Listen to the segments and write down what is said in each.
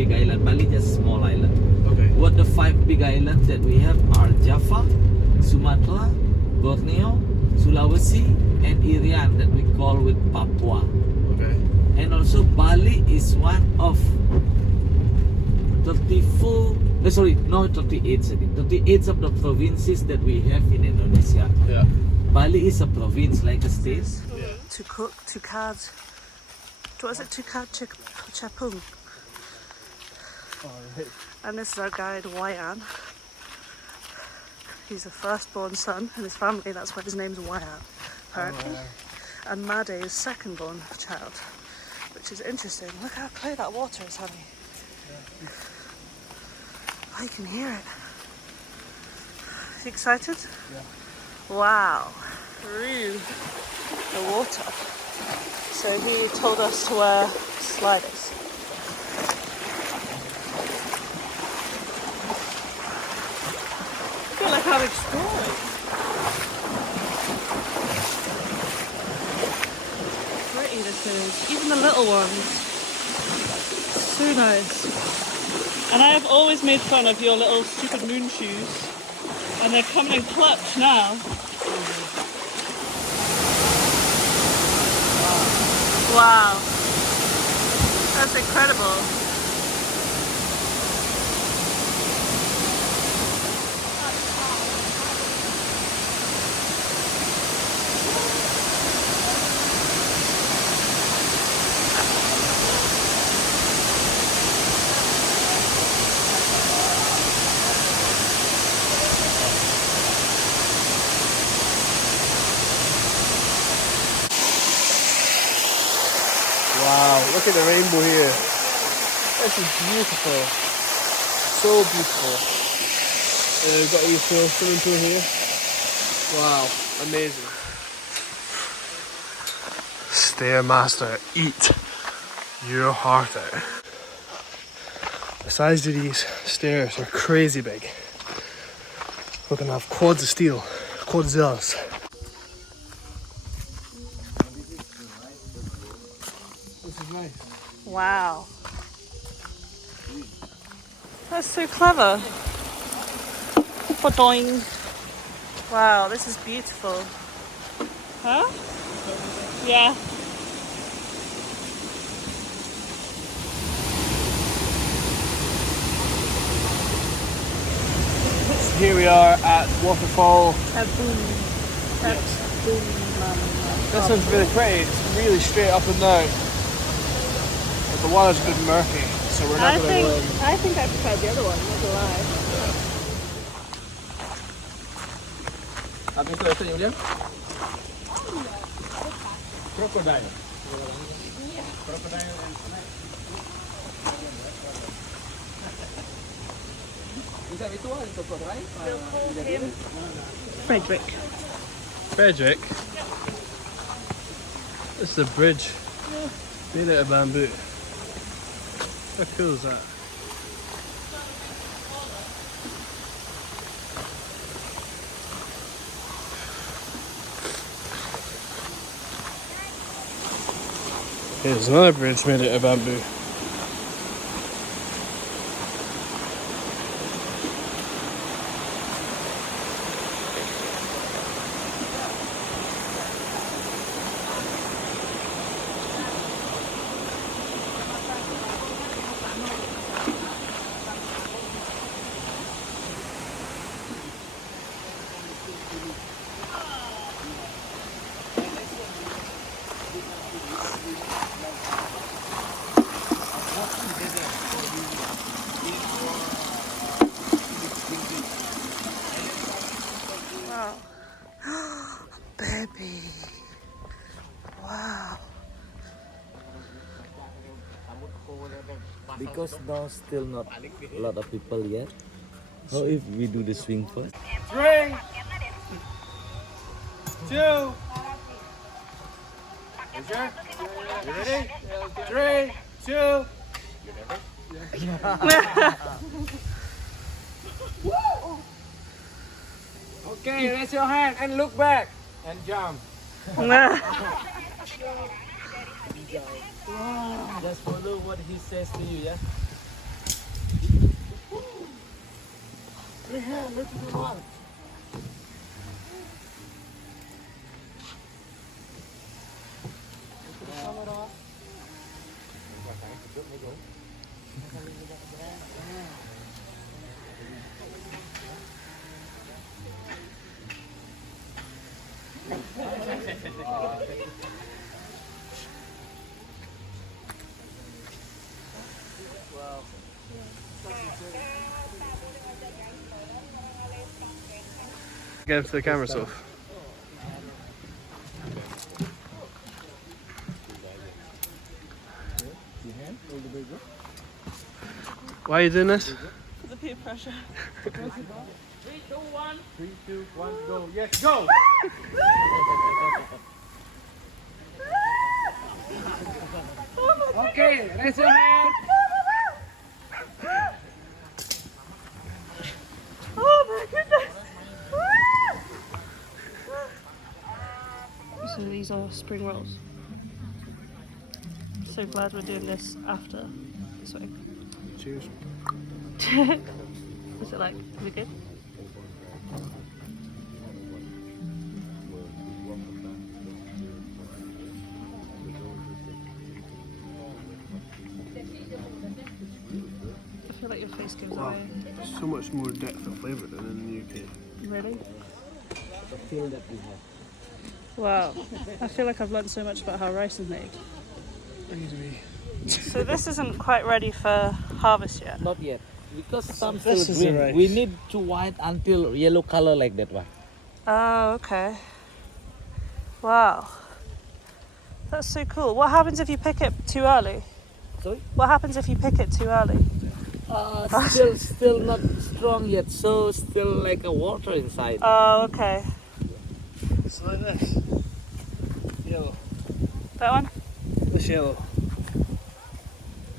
big island. Bali just small island. Okay. What the 5 big islands that we have are Java, Sumatra, Borneo, Sulawesi, and Irian that we call with Papua. Okay. And also Bali is one of 34, sorry, no 38 again. 38 of the provinces that we have in Indonesia. Yeah. Bali is a province like a state. To cook, to card. What is it? To card chapung. Alright. And this is our guide, Wayan. He's the firstborn son in his family, that's why his name's Wayan, apparently. And Made is second-born child, which is interesting. Look how clear that water is, honey. Oh, you can hear it. You excited? Yeah. Wow. Through the water. So he told us to wear sliders. I feel like I'm exploring. Pretty this is. Even the little ones. So nice. And I have always made fun of your little stupid moon shoes. And they're coming in clutch now. Wow. That's incredible. Wow, look at the rainbow here. This is beautiful. So beautiful. We've got a swimming pool here. Wow, amazing. Stairmaster, eat your heart out. The size of these stairs are crazy big. We're gonna have quads of steel, quadzillas. This is nice. Wow. That's so clever. Ba-doing. Wow, this is beautiful. Huh? Yeah. Here we are at Waterfall. Taboom. Taboom. This one's really pretty. It's really straight up and down. But the water's a bit murky, so we're not going to go in. I think I prefer the other one, not gonna lie. ¿Has visto esto, Julian? Crocodile. Crocodile and snake. Is that habitual in crocodile? Frederick. Frederick? This is a bridge made out of bamboo. How cool is that? Here's another bridge made out of bamboo. Wow. Baby. Wow. Because now still not a lot of people yet. How if we do the swing first? 3, 2. You sure? You ready? 3, 2. Okay, raise your hand and look back and jump. Just follow what he says to you, yeah? Get into the camera, so. Why are you doing this? For the peer pressure. 3, 2, 1. 3, 2, 1, go. Yes, go! Okay, raise your hand. Oh my goodness! So these are spring rolls. So glad we're doing this after this way. Cheers. What's it like? Is it good? I feel like your face gives Wow. away. So much more depth of flavour than in the UK. Really? The feel that we have. Wow. I feel like I've learned so much about how rice is made. So this isn't quite ready for harvest yet. Not yet. Because some This still is the green. rice. We need to white until yellow color like that one. Oh, okay. Wow. That's so cool. What happens if you pick it too early? Sorry? What happens if you pick it too early? Still not strong yet, so still like a water inside. Oh, okay. So like this. Yellow. That one? This yellow.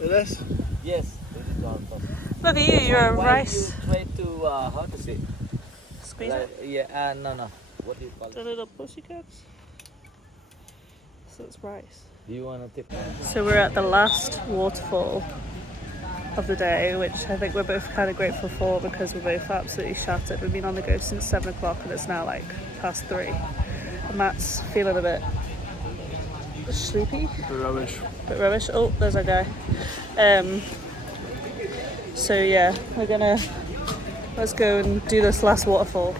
Like this? Yes, this is our top. Look at you, you're a Why rice. you try to, how to say? Squeeze Like, it. yeah, no. What do you call The it? little pussycats. So it's rice. Do you want to tip? So we're at the last waterfall of the day, which I think we're both kind of grateful for because we're both absolutely shattered. We've been on the go since 7 o'clock and it's now like past 3. And Matt's feeling a bit sleepy, Rubbish. bit rubbish. Oh, there's our guy. So yeah, let's go and do this last waterfall.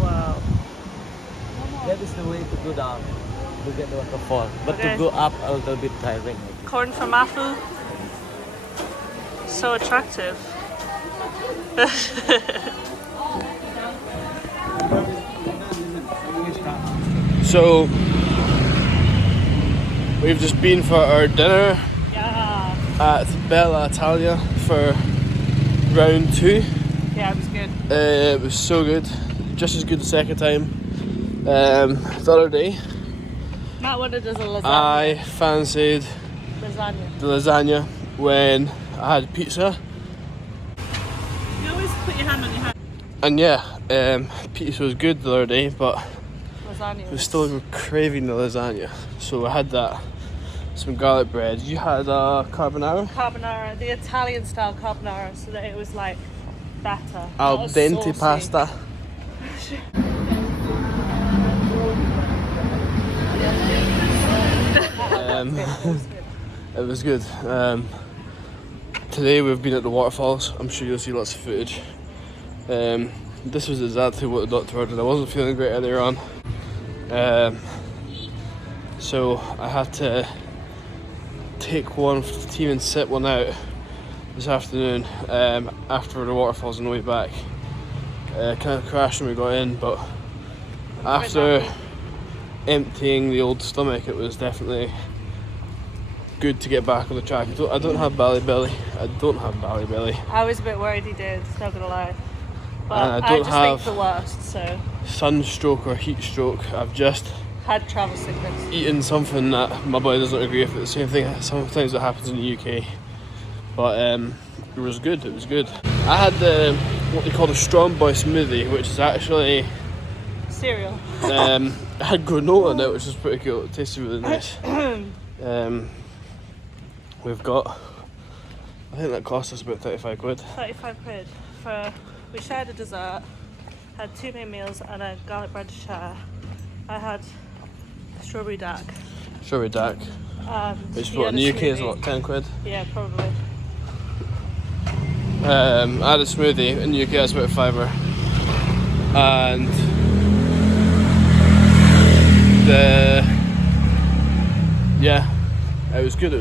Wow. That is the way to go down to get the waterfall. But Okay. to go up a little bit tiring. Corn from Mafu. So attractive. So, we've just been for our dinner Yeah. at Bella Italia for round 2. Yeah, it was good. It was so good, just as good the second time. The other day, Matt wanted us a lasagna. I fancied Lasagna. the lasagna when I had pizza, You always put your hand on your head. and yeah, pizza was good the other day, but Lasagna. I was still craving the lasagna, so I had that. Some garlic bread. You had carbonara? Carbonara, the Italian style carbonara, so that it was like better. Al not as dente saucy. pasta. It was good. Today we've been at the waterfalls. I'm sure you'll see lots of footage. This was exactly what the doctor ordered. I wasn't feeling great earlier on, so I had to take one for the team and sit one out this afternoon after the waterfalls on the way back. Kind of crashed when we got in, but after emptying the old stomach, it was definitely good to get back on the track. I don't have belly belly. I I was a bit worried he did, not gonna lie. But And I I don't just have- think the worst, so Sunstroke or heat stroke. I've just had travel sickness. eaten something that my body doesn't agree with. It's the same thing. Sometimes it happens in the UK, but it was good. It was good. I had the what they call the Strong Boy smoothie, which is actually Cereal. it had granola in it, which is pretty cool. It tasted really nice. We've got, I think that cost us about 35 quid. 35 quid for We shared a dessert, had 2 main meals and a garlic bread to share. I had strawberry duck. Strawberry duck. Which He what had in a the UK is smoothie. what, 10 quid? Yeah, probably. I had a smoothie, in the UK it's about a fiver. And yeah, it was good,